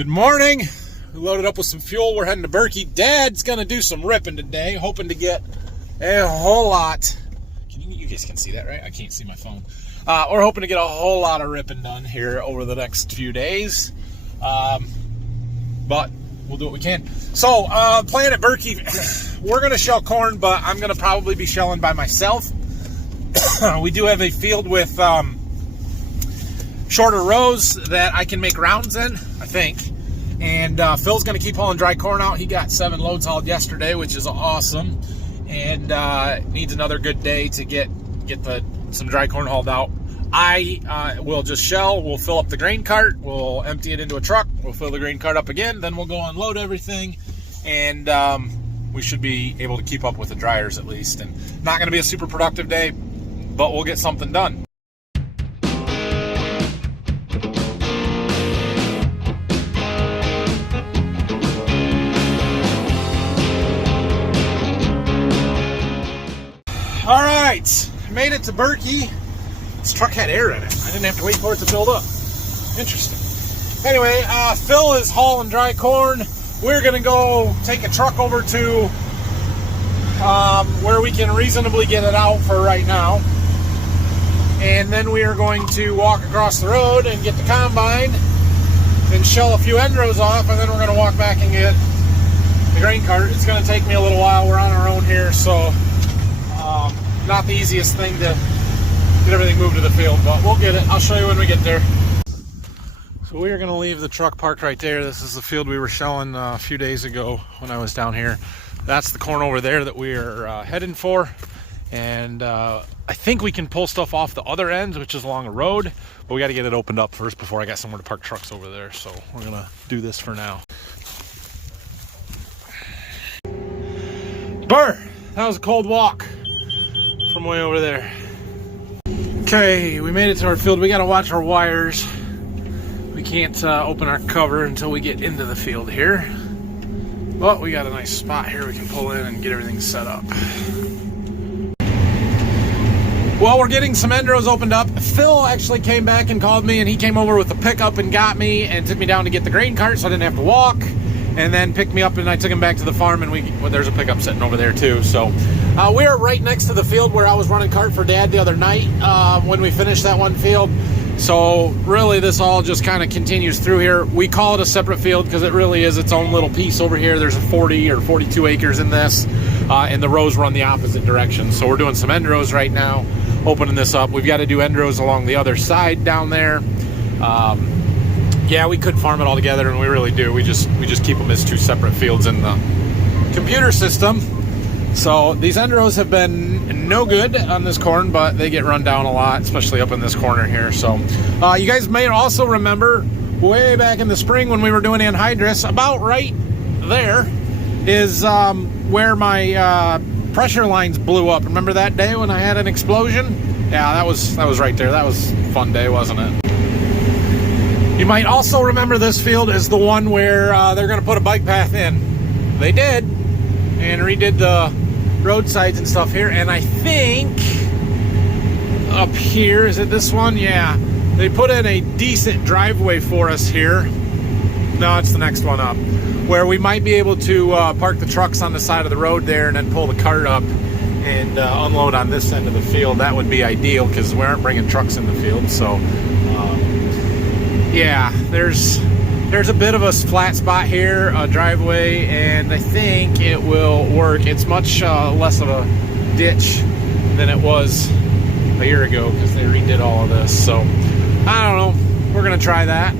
Good morning. We loaded up with some fuel. We're heading to Berkey. Dad's going to do some ripping today, hoping to get a whole lot. You guys can see that, right? I can't see my phone. We're hoping to get a whole lot of ripping done here over the next few days. But we'll do what we can. So, plan at Berkey, we're going to shell corn, but I'm going to probably be shelling by myself. We do have a field with shorter rows that I can make rounds in, I think. And Phil's going to keep hauling dry corn out. He got 7 loads hauled yesterday, which is awesome. And needs another good day to get some dry corn hauled out. I will just shell. We'll fill up the grain cart. We'll empty it into a truck. We'll fill the grain cart up again. Then we'll go unload everything. And we should be able to keep up with the dryers at least. And not going to be a super productive day, but we'll get something done. All right, made it to Berkey. This truck had air in it. I didn't have to wait for it to build up. Interesting. Anyway, Phil is hauling dry corn. We're gonna go take a truck over to where we can reasonably get it out for right now. And then we are going to walk across the road and get the combine and shell a few end rows off, and then we're gonna walk back and get the grain cart. It's gonna take me a little while. We're on our own here, so not the easiest thing to get everything moved to the field, but we'll get it. I'll show you when we get there. So we are going to leave the truck parked right there. This is the field we were shelling a few days ago when I was down here. That's the corn over there that we are heading for. And I think we can pull stuff off the other ends, which is along a road, but we got to get it opened up first before I got somewhere to park trucks over there. So we're going to do this for now. Burr, that was a cold walk from way over there. Okay, we made it to our field. We got to watch our wires. We can't open our cover until we get into the field here. But we got a nice spot here we can pull in and get everything set up. Well, we're getting some end rows opened up. Phil actually came back and called me, and he came over with the pickup and got me and took me down to get the grain cart so I didn't have to walk. And then picked me up, and I took him back to the farm, and there's a pickup sitting over there too. So we are right next to the field where I was running cart for Dad the other night when we finished that one field. So really this all just kind of continues through here. We call it a separate field because it really is its own little piece over here. There's 40 or 42 acres in this, and the rows run the opposite direction. So we're doing some end rows right now, opening this up. We've got to do end rows along the other side down there. Yeah, we could farm it all together, and we really do. We just keep them as 2 separate fields in the computer system. So these end rows have been no good on this corn, but they get run down a lot, especially up in this corner here. So you guys may also remember way back in the spring when we were doing anhydrous, about right there is where my pressure lines blew up. Remember that day when I had an explosion? Yeah, that was right there. That was a fun day, wasn't it? You might also remember this field as the one where they're going to put a bike path in. They did, and redid the roadsides and stuff here. And I think up here, is it this one? Yeah, they put in a decent driveway for us here. No, it's the next one up, where we might be able to park the trucks on the side of the road there and then pull the cart up and unload on this end of the field. That would be ideal because we aren't bringing trucks in the field. So yeah, there's a bit of a flat spot here, a driveway, and I think it will work. It's much less of a ditch than it was a year ago because they redid all of this. So I don't know, we're gonna try that.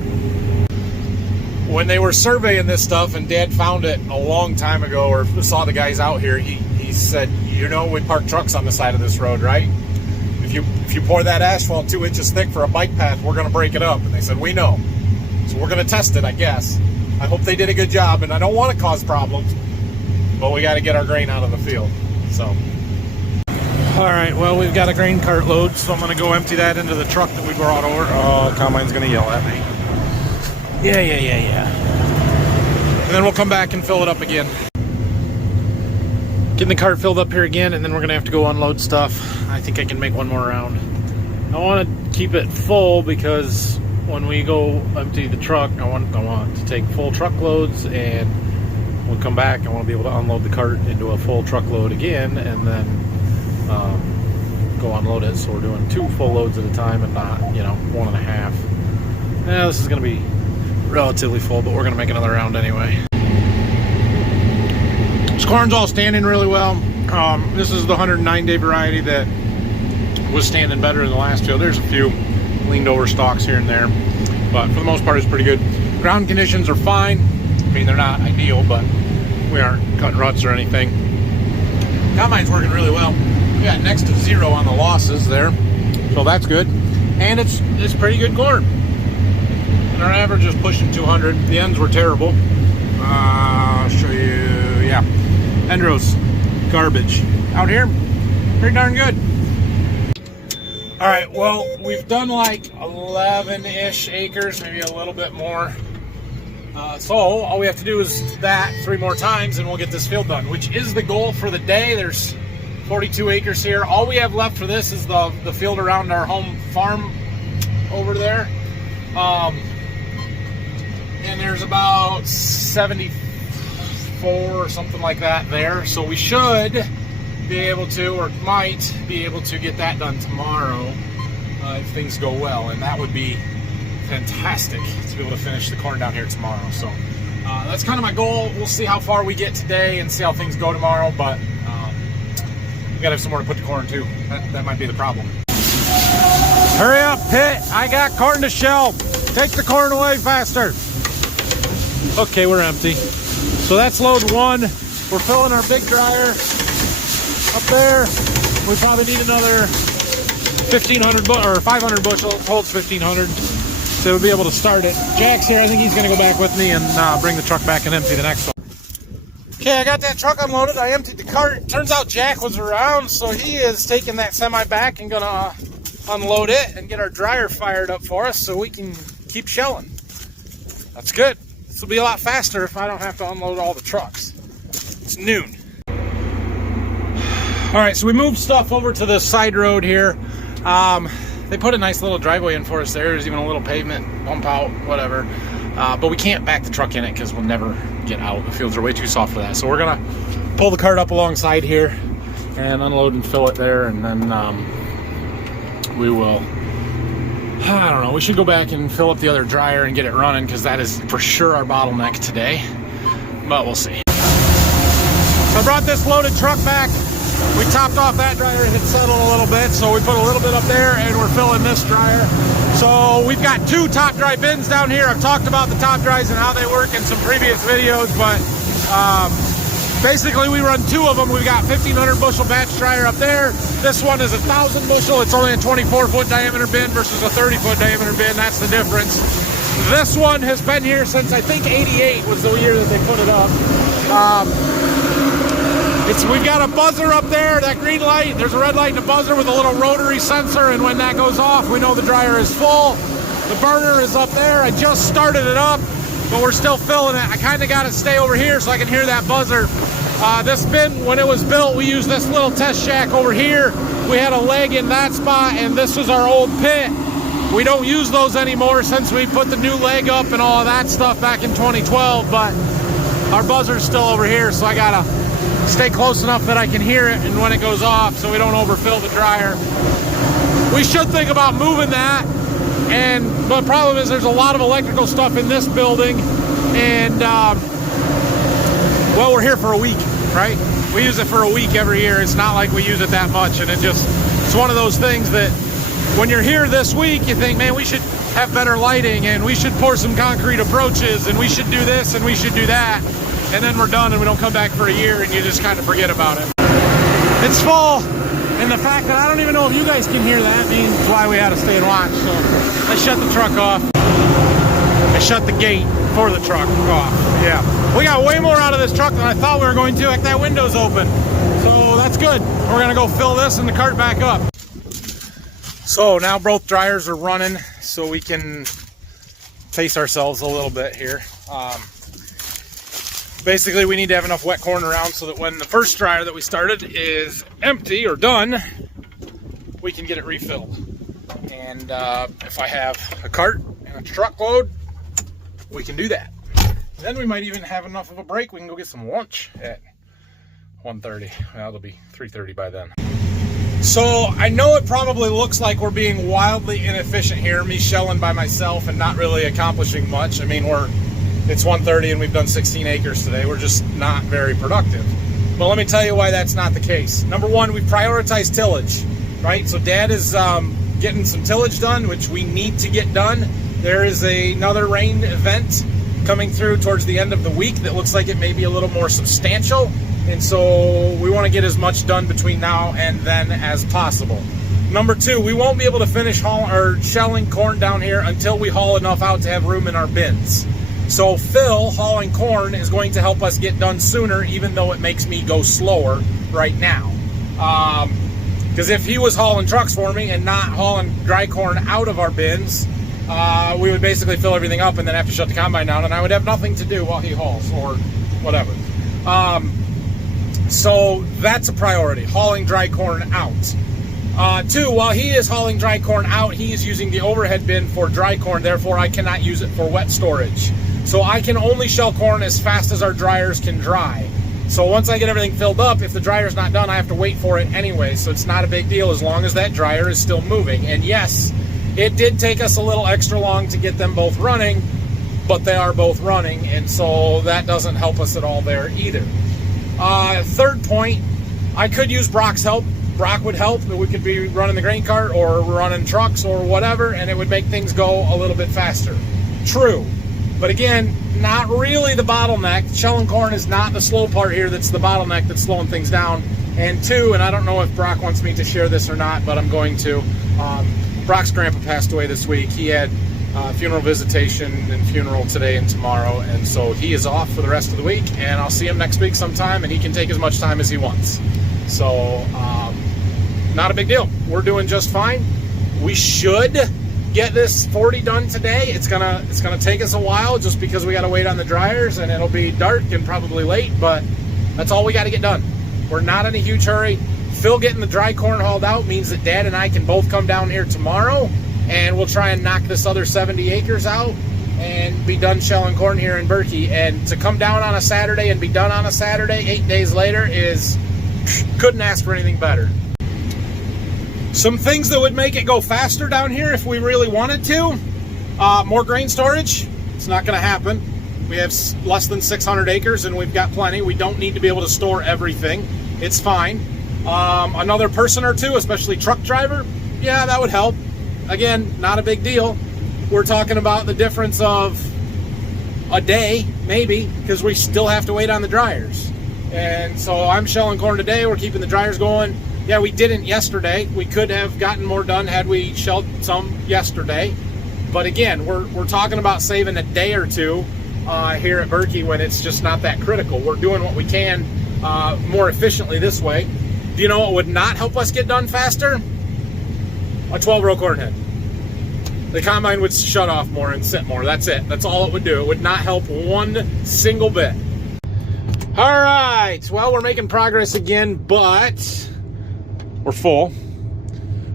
When they were surveying this stuff and Dad found it a long time ago, or saw the guys out here, he said, you know, we park trucks on the side of this road, right? If you pour that asphalt 2 inches thick for a bike path, we're going to break it up. And they said, we know. So we're going to test it, I guess. I hope they did a good job, and I don't want to cause problems, but we got to get our grain out of the field. So, all right, well, we've got a grain cart load, so I'm going to go empty that into the truck that we brought over. Oh, the combine's going to yell at me. Yeah. And then we'll come back and fill it up again. Getting the cart filled up here again, and then we're gonna have to go unload stuff. I think I can make one more round. I want to keep it full because when we go empty the truck, I want to take full truckloads, and when we come back, I want to be able to unload the cart into a full truckload again, and then go unload it. So we're doing 2 full loads at a time, and not, you know, 1.5. Yeah, this is going to be relatively full, but we're going to make another round anyway. This corn's all standing really well. This is the 109-day variety that was standing better than the last field. There's a few leaned over stalks here and there, but for the most part it's pretty good. Ground conditions are fine. I mean, they're not ideal, but we aren't cutting ruts or anything. Combine's working really well. We got next to 0 on the losses there, so that's good. And it's pretty good corn. And our average is pushing 200. The ends were terrible. I'll show you. Yeah, Endros, garbage. Out here, pretty darn good. All right, well, we've done like 11-ish acres, maybe a little bit more. So all we have to do is that 3 more times and we'll get this field done, which is the goal for the day. There's 42 acres here. All we have left for this is the field around our home farm over there. And there's about 74 or something like that there. So we should be able to, or might be able to, get that done tomorrow if things go well, and that would be fantastic to be able to finish the corn down here tomorrow. So that's kind of my goal. We'll see how far we get today and see how things go tomorrow, but we gotta have somewhere to put the corn too. That might be the problem. Hurry up, Pitt, I got corn to shell. Take the corn away faster. Okay, we're empty. So that's load 1. We're filling our big dryer up there. We probably need another 1,500 or 500 bushels. Holds 1,500, so we'll be able to start it. Jack's here. I think he's going to go back with me and bring the truck back and empty the next one. Okay, I got that truck unloaded. I emptied the cart. Turns out Jack was around, so he is taking that semi back and going to unload it and get our dryer fired up for us so we can keep shelling. That's good. This will be a lot faster if I don't have to unload all the trucks. It's noon. All right, so we moved stuff over to the side road here. They put a nice little driveway in for us there. There's even a little pavement, bump out, whatever. But we can't back the truck in it because we'll never get out. The fields are way too soft for that. So we're gonna pull the cart up alongside here and unload and fill it there, and then we will, I don't know, we should go back and fill up the other dryer and get it running, because that is for sure our bottleneck today, but we'll see. So I brought this loaded truck back. We topped off that dryer and it settled a little bit, so we put a little bit up there and we're filling this dryer. So we've got 2 top dry bins down here. I've talked about the top dries and how they work in some previous videos, but basically we run 2 of them. We've got 1,500 bushel batch dryer up there. This one is 1,000 bushel. It's only a 24-foot diameter bin versus a 30-foot diameter bin. That's the difference. This one has been here since, I think, 88 was the year that they put it up. We've got a buzzer up there, that green light. There's a red light and a buzzer with a little rotary sensor, and when that goes off, we know the dryer is full. The burner is up there. I just started it up, but we're still filling it. I kind of got to stay over here so I can hear that buzzer. This bin, when it was built, we used this little test shack over here. We had a leg in that spot, and this was our old pit. We don't use those anymore since we put the new leg up and all of that stuff back in 2012, but our buzzer's still over here, so I gotta stay close enough that I can hear it and when it goes off, so we don't overfill the dryer. We should think about moving that, but the problem is there's a lot of electrical stuff in this building, and well, we're here for a week, right? We use it for a week every year. It's not like we use it that much, and it's one of those things that when you're here this week, you think, man, we should have better lighting, and we should pour some concrete approaches, and we should do this, and we should do that. And then we're done and we don't come back for a year and you just kind of forget about it. It's fall, and the fact that I don't even know if you guys can hear that means why we had to stay and watch. So I shut the truck off. I shut the gate for the truck off. Yeah. We got way more out of this truck than I thought we were going to. Like, that window's open. So that's good. We're gonna go fill this and the cart back up. So now both dryers are running so we can pace ourselves a little bit here. Basically, we need to have enough wet corn around so that when the first dryer that we started is empty or done, we can get it refilled. And if I have a cart and a truckload, we can do that. Then we might even have enough of a break. We can go get some lunch at 1:30. Well, it'll be 3:30 by then. So I know it probably looks like we're being wildly inefficient here, me shelling by myself and not really accomplishing much. I mean, it's 1:30 and we've done 16 acres today. We're just not very productive. But let me tell you why that's not the case. Number one, we prioritize tillage, right? So Dad is getting some tillage done, which we need to get done. There is another rain event coming through towards the end of the week that looks like it may be a little more substantial. And so we want to get as much done between now and then as possible. Number two, we won't be able to finish shelling corn down here until we haul enough out to have room in our bins. So Phil hauling corn is going to help us get done sooner, even though it makes me go slower right now. Because if he was hauling trucks for me and not hauling dry corn out of our bins, we would basically fill everything up and then have to shut the combine down, and I would have nothing to do while he hauls or whatever. So that's a priority, hauling dry corn out. Two, while he is hauling dry corn out, he is using the overhead bin for dry corn, therefore I cannot use it for wet storage. So I can only shell corn as fast as our dryers can dry. So once I get everything filled up, if the dryer's not done, I have to wait for it anyway. So it's not a big deal as long as that dryer is still moving. And yes, it did take us a little extra long to get them both running, but they are both running, and so that doesn't help us at all there either. Third point, I could use Brock's help. Brock would help. We could be running the grain cart or running trucks or whatever, and it would make things go a little bit faster. True. But again, not really the bottleneck. Shelling corn is not the slow part here that's the bottleneck that's slowing things down. And two, and I don't know if Brock wants me to share this or not, but I'm going to. Brock's grandpa passed away this week. He had funeral visitation and funeral today and tomorrow, and so he is off for the rest of the week, and I'll see him next week sometime, and he can take as much time as he wants. So not a big deal. We're doing just fine. We should get this 40 done today. It's gonna take us a while just because we got to wait on the dryers, and it'll be dark and probably late, but that's all we got to get done. We're not in a huge hurry. Phil getting the dry corn hauled out means that Dad and I can both come down here tomorrow, and we'll try and knock this other 70 acres out and be done shelling corn here in Berkey. And to come down on a Saturday and be done on a Saturday 8 days later couldn't ask for anything better. Some things that would make it go faster down here if we really wanted to. More grain storage. It's not going to happen. We have less than 600 acres and we've got plenty. We don't need to be able to store everything. It's fine. Another person or two, especially truck driver, yeah, that would help. Again, not a big deal. We're talking about the difference of a day, maybe, because we still have to wait on the dryers. And so I'm shelling corn today. We're keeping the dryers going. Yeah, we didn't yesterday. We could have gotten more done had we shelled some yesterday. But again, we're talking about saving a day or two here at Berkey when it's just not that critical. We're doing what we can more efficiently this way. Do you know what would not help us get done faster? A 12-row corn head. The combine would shut off more and sit more. That's it. That's all it would do. It would not help one single bit. All right. Well, we're making progress again, but we're full.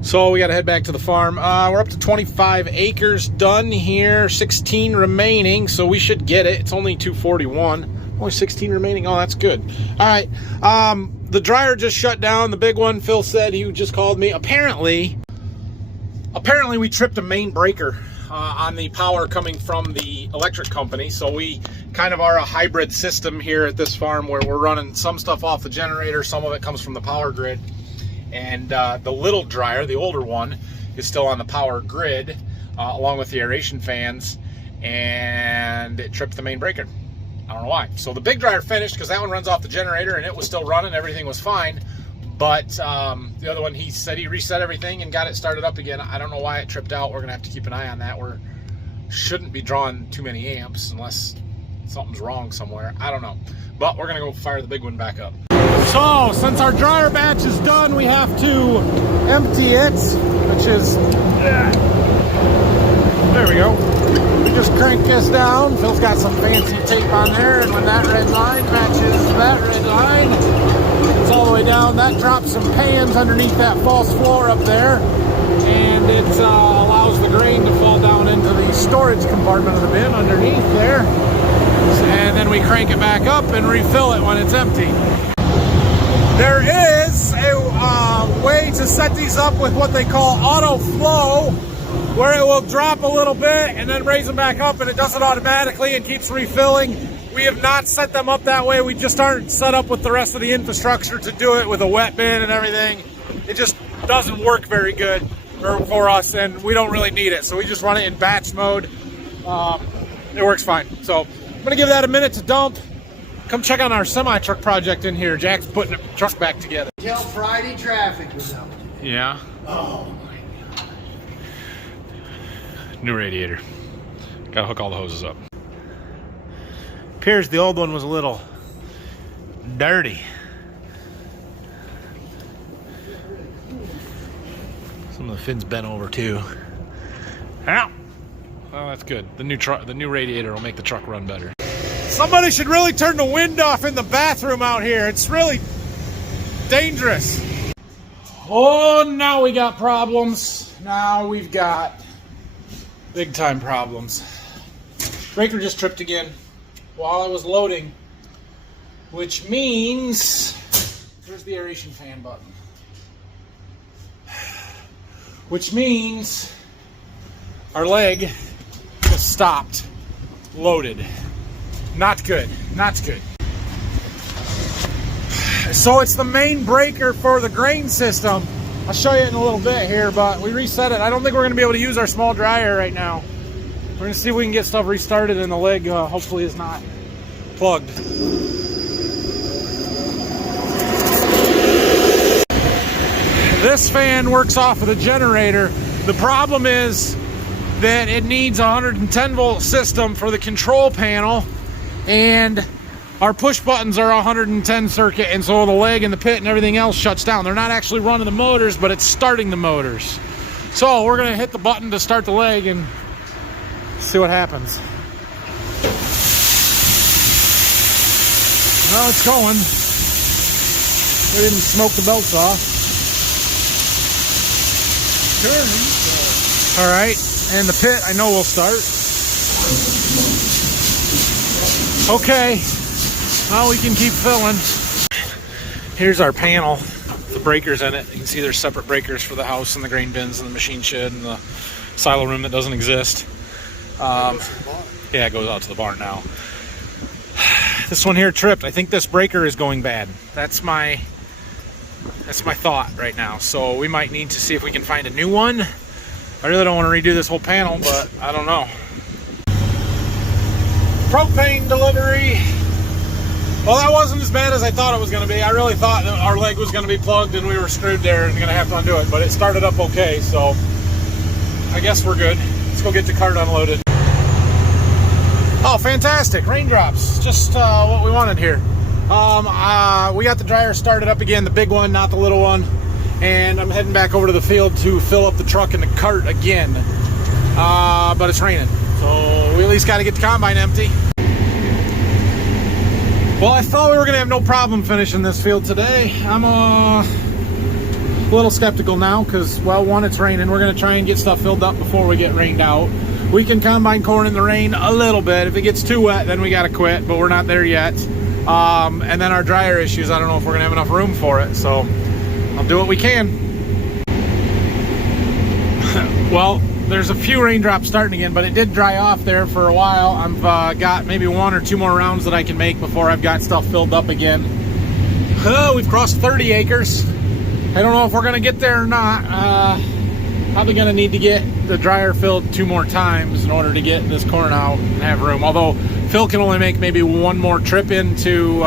So we got to head back to the farm. We're up to 25 acres done here, 16 remaining, so we should get it. It's only 241. Only 16 remaining. Oh, that's good. All right. The dryer just shut down. The big one, Phil said, he just called me. Apparently we tripped a main breaker on the power coming from the electric company. So we kind of are a hybrid system here at this farm where we're running some stuff off the generator. Some of it comes from the power grid. And the little dryer, the older one, is still on the power grid along with the aeration fans, and it tripped the main breaker. I don't know why. So the big dryer finished because that one runs off the generator and it was still running. Everything was fine. But the other one, he said he reset everything and got it started up again. I don't know why it tripped out. We're going to have to keep an eye on that. We shouldn't be drawing too many amps unless something's wrong somewhere. I don't know. But we're going to go fire the big one back up. So, since our dryer batch is done, we have to empty it, which is, there we go. We just crank this down. Phil's got some fancy tape on there, and when that red line matches that red line, it's all the way down. That drops some pans underneath that false floor up there, and it allows the grain to fall down in into the storage compartment of the bin underneath there. And then we crank it back up and refill it when it's empty. There is a way to set these up with what they call auto flow, where it will drop a little bit and then raise them back up, and it does it automatically and keeps refilling. We have not set them up that way. We just aren't set up with the rest of the infrastructure to do it with a wet bin and everything. It just doesn't work very good for us, and we don't really need it. So we just run it in batch mode. It works fine. So I'm gonna give that a minute to dump. Come check on our semi-truck project in here. Jack's putting the truck back together. Until Friday traffic was out. Yeah. Oh. New radiator. Gotta hook all the hoses up. Appears the old one was a little dirty. Some of the fins bent over too. Ow! Well, that's good. The new radiator will make the truck run better. Somebody should really turn the wind off in the bathroom out here. It's really dangerous. Oh, now we got problems. Now we've got big time problems. Breaker just tripped again while I was loading, which means there's the aeration fan button, which means our leg just stopped loaded. Not good, not good. So it's the main breaker for the grain system. I'll show you in a little bit here, but we reset it. I don't think we're gonna be able to use our small dryer right now. We're gonna see if we can get stuff restarted, and the leg hopefully is not plugged. This fan works off of the generator. The problem is that it needs a 110 volt system for the control panel, and our push buttons are 110 circuit, and so the leg and the pit and everything else shuts down. They're not actually running the motors, but it's starting the motors. So we're gonna hit the button to start the leg and see what happens. Well, it's going. We didn't smoke the belts off. All right, and the pit I know will start. Okay, now we can keep filling. Here's our panel, the breakers in it. You can see there's separate breakers for the house and the grain bins and the machine shed and the silo room that doesn't exist. Yeah, it goes out to the barn now. This one here tripped. I think this breaker is going bad. That's my thought right now. So we might need to see if we can find a new one. I really don't want to redo this whole panel, but I don't know. Propane delivery. Well, that wasn't as bad as I thought it was going to be. I really thought that our leg was going to be plugged and we were screwed there and going to have to undo it, but it started up okay, so I guess we're good. Let's go get the cart unloaded. Oh, fantastic. Raindrops. Just what we wanted here. We got the dryer started up again, the big one, not the little one. And I'm heading back over to the field to fill up the truck and the cart again. But it's raining, so we at least got to get the combine empty. Well, I thought we were going to have no problem finishing this field today. I'm a little skeptical now because, well, one, it's raining. We're going to try and get stuff filled up before we get rained out. We can combine corn in the rain a little bit. If it gets too wet, then we got to quit, but we're not there yet. And then our dryer issues, I don't know if we're going to have enough room for it, so I'll do what we can. Well, there's a few raindrops starting again, but it did dry off there for a while. I've got maybe 1 or 2 more rounds that I can make before I've got stuff filled up again. We've crossed 30 acres. I don't know if we're going to get there or not. Probably going to need to get the dryer filled 2 more times in order to get this corn out and have room. Although Phil can only make maybe 1 more trip in to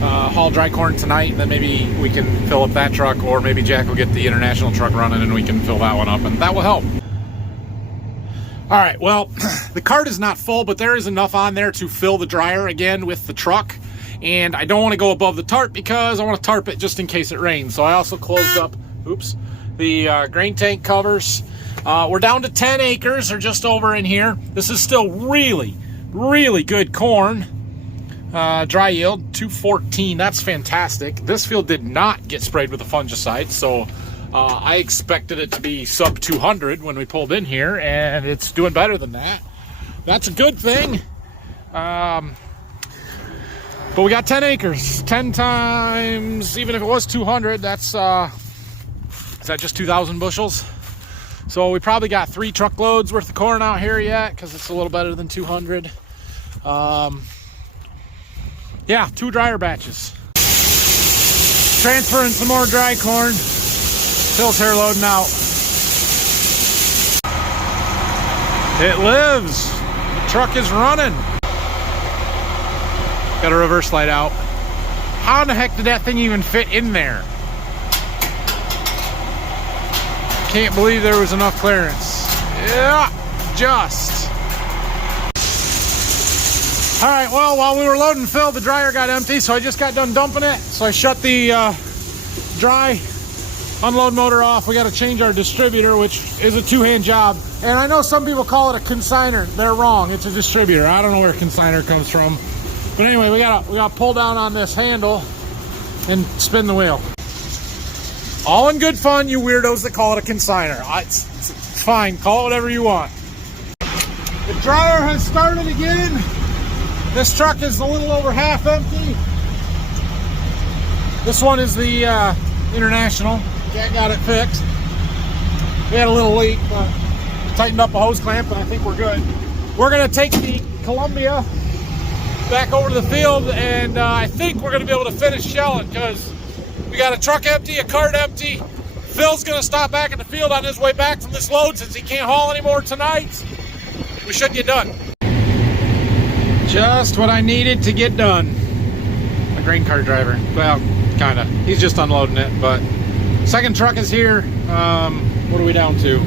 haul dry corn tonight, and then maybe we can fill up that truck, or maybe Jack will get the international truck running and we can fill that one up, and that will help. All right, well, the cart is not full, but there is enough on there to fill the dryer again with the truck, and I don't want to go above the tarp because I want to tarp it just in case it rains. So I also closed up, the grain tank covers. We're down to 10 acres or just over in here. This is still really, really good corn. Dry yield 214. That's fantastic. This field did not get sprayed with a fungicide, so I expected it to be sub 200 when we pulled in here, and it's doing better than that. That's a good thing. But we got 10 acres. 10 times, even if it was 200, that's, is that just 2,000 bushels? So we probably got 3 truckloads worth of corn out here yet, because it's a little better than 200. Yeah, 2 dryer batches. Transferring some more dry corn. Phil's here loading out. It lives. The truck is running. Got a reverse light out. How in the heck did that thing even fit in there? Can't believe there was enough clearance. Yeah, just. All right, well, while we were loading Phil, the dryer got empty, so I just got done dumping it. So I shut the dry unload motor off. We got to change our distributor, which is a 2-hand job. And I know some people call it a consigner. They're wrong. It's a distributor. I don't know where consigner comes from. But anyway, we gotta pull down on this handle and spin the wheel. All in good fun, you weirdos that call it a consigner. It's fine. Call it whatever you want. The dryer has started again. This truck is a little over half empty. This one is the International. Cat got it fixed. We had a little leak, but tightened up a hose clamp, and I think we're good. We're gonna take the Columbia back over to the field, and I think we're gonna be able to finish shelling, because we got a truck empty, a cart empty. Phil's gonna stop back in the field on his way back from this load since he can't haul anymore tonight. We should get done. Just what I needed to get done. A grain cart driver. Well, kinda. He's just unloading it, but second truck is here. What are we down to?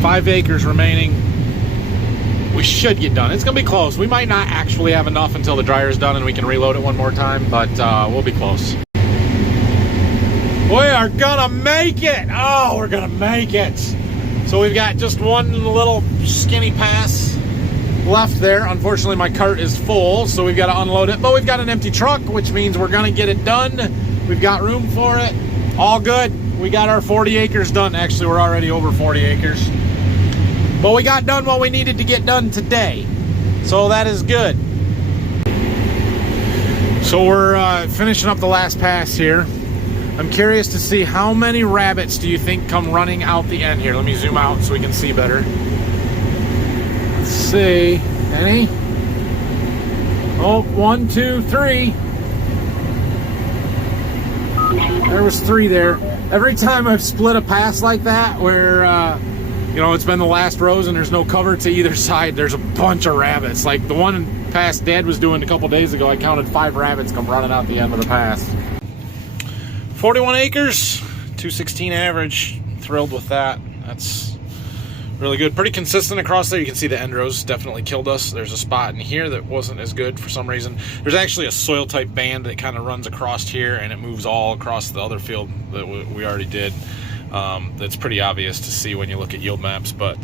5 acres remaining. We should get done. It's gonna be close. We might not actually have enough until the dryer's done and we can reload it one more time, but we'll be close. We are gonna make it. Oh, we're gonna make it. So we've got just one little skinny pass left there. Unfortunately, my cart is full, so we've got to unload it, but we've got an empty truck, which means we're gonna get it done. We've got room for it. All good. We got our 40 acres done. Actually, we're already over 40 acres, but we got done what we needed to get done today, so that is good. So we're finishing up the last pass here. I'm curious to see how many rabbits do you think come running out the end here. Let me zoom out so we can see better. Let's see. Any? Oh, 1, 2, 3. There was 3 there. Every time I've split a pass like that where you know, it's been the last rows and there's no cover to either side, there's a bunch of rabbits. Like the one pass Dad was doing a couple days ago, I counted 5 rabbits come running out the end of the pass. 41 acres, 216 average. Thrilled with that. That's really good. Pretty consistent across there. You can see the end rows definitely killed us. There's a spot in here that wasn't as good for some reason. There's actually a soil type band that kind of runs across here and it moves all across the other field that we already did. That's pretty obvious to see when you look at yield maps, but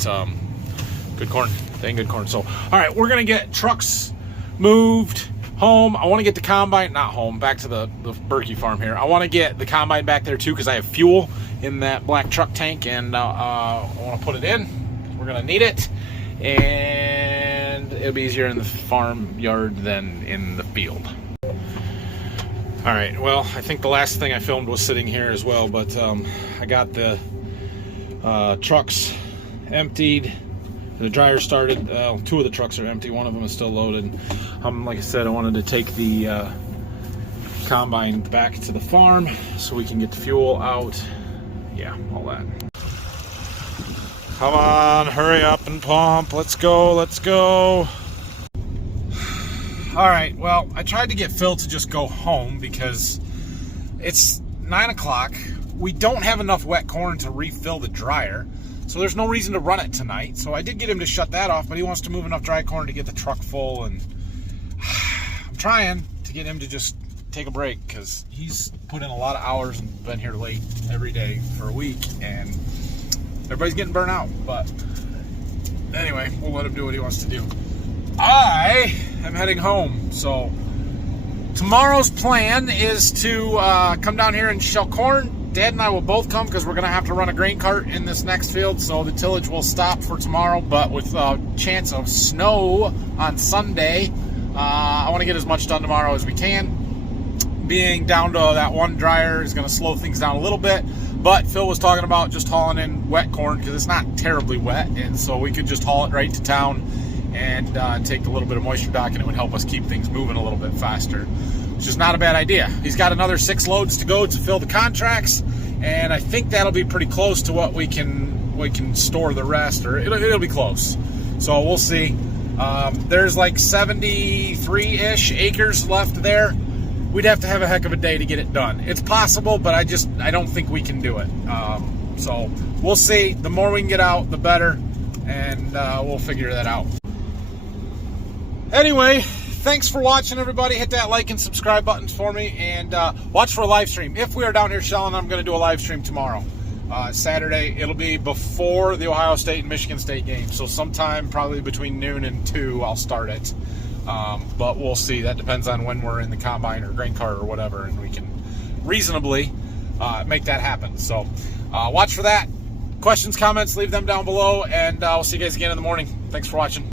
good corn. Dang good corn. So, all right, we're going to get trucks moved home. I want to get the combine, not home, back to the Berkey farm here. I want to get the combine back there too, because I have fuel in that black truck tank, and I want to put it in. We're going to need it, and it'll be easier in the farm yard than in the field. All right, well, I think the last thing I filmed was sitting here as well, but I got the trucks emptied. The dryer started. 2 of the trucks are empty. One of them is still loaded. Like I said, I wanted to take the combine back to the farm so we can get the fuel out. Yeah, all that. Come on, hurry up and pump. Let's go, let's go. All right, well, I tried to get Phil to just go home because it's 9 o'clock. We don't have enough wet corn to refill the dryer, so there's no reason to run it tonight. So I did get him to shut that off, but he wants to move enough dry corn to get the truck full, and I'm trying to get him to just take a break because he's put in a lot of hours and been here late every day for a week, and everybody's getting burnt out. But anyway, we'll let him do what he wants to do. I am heading home, so Tomorrow's plan is to come down here and shell corn. Dad and I will both come because we're going to have to run a grain cart in this next field, so the tillage will stop for tomorrow, but with a chance of snow on Sunday, I want to get as much done tomorrow as we can. Being down to that one dryer is going to slow things down a little bit, but Phil was talking about just hauling in wet corn because it's not terribly wet, and so we could just haul it right to town and take a little bit of moisture dock, and it would help us keep things moving a little bit faster, which is not a bad idea. He's got another 6 loads to go to fill the contracts, and I think that'll be pretty close to what we can store the rest, or it'll be close. So we'll see. There's like 73-ish acres left there. We'd have to have a heck of a day to get it done. It's possible, but I don't think we can do it. So we'll see. The more we can get out, the better, and we'll figure that out. Anyway, thanks for watching, everybody. Hit that like and subscribe buttons for me, and watch for a live stream. If we are down here shelling, I'm going to do a live stream tomorrow. Saturday. It'll be before the Ohio State and Michigan State game, so sometime probably between noon and 2 I'll start it. But we'll see. That depends on when we're in the combine or grain cart or whatever, and we can reasonably make that happen. So watch for that. Questions, comments, leave them down below, and I'll see you guys again in the morning. Thanks for watching.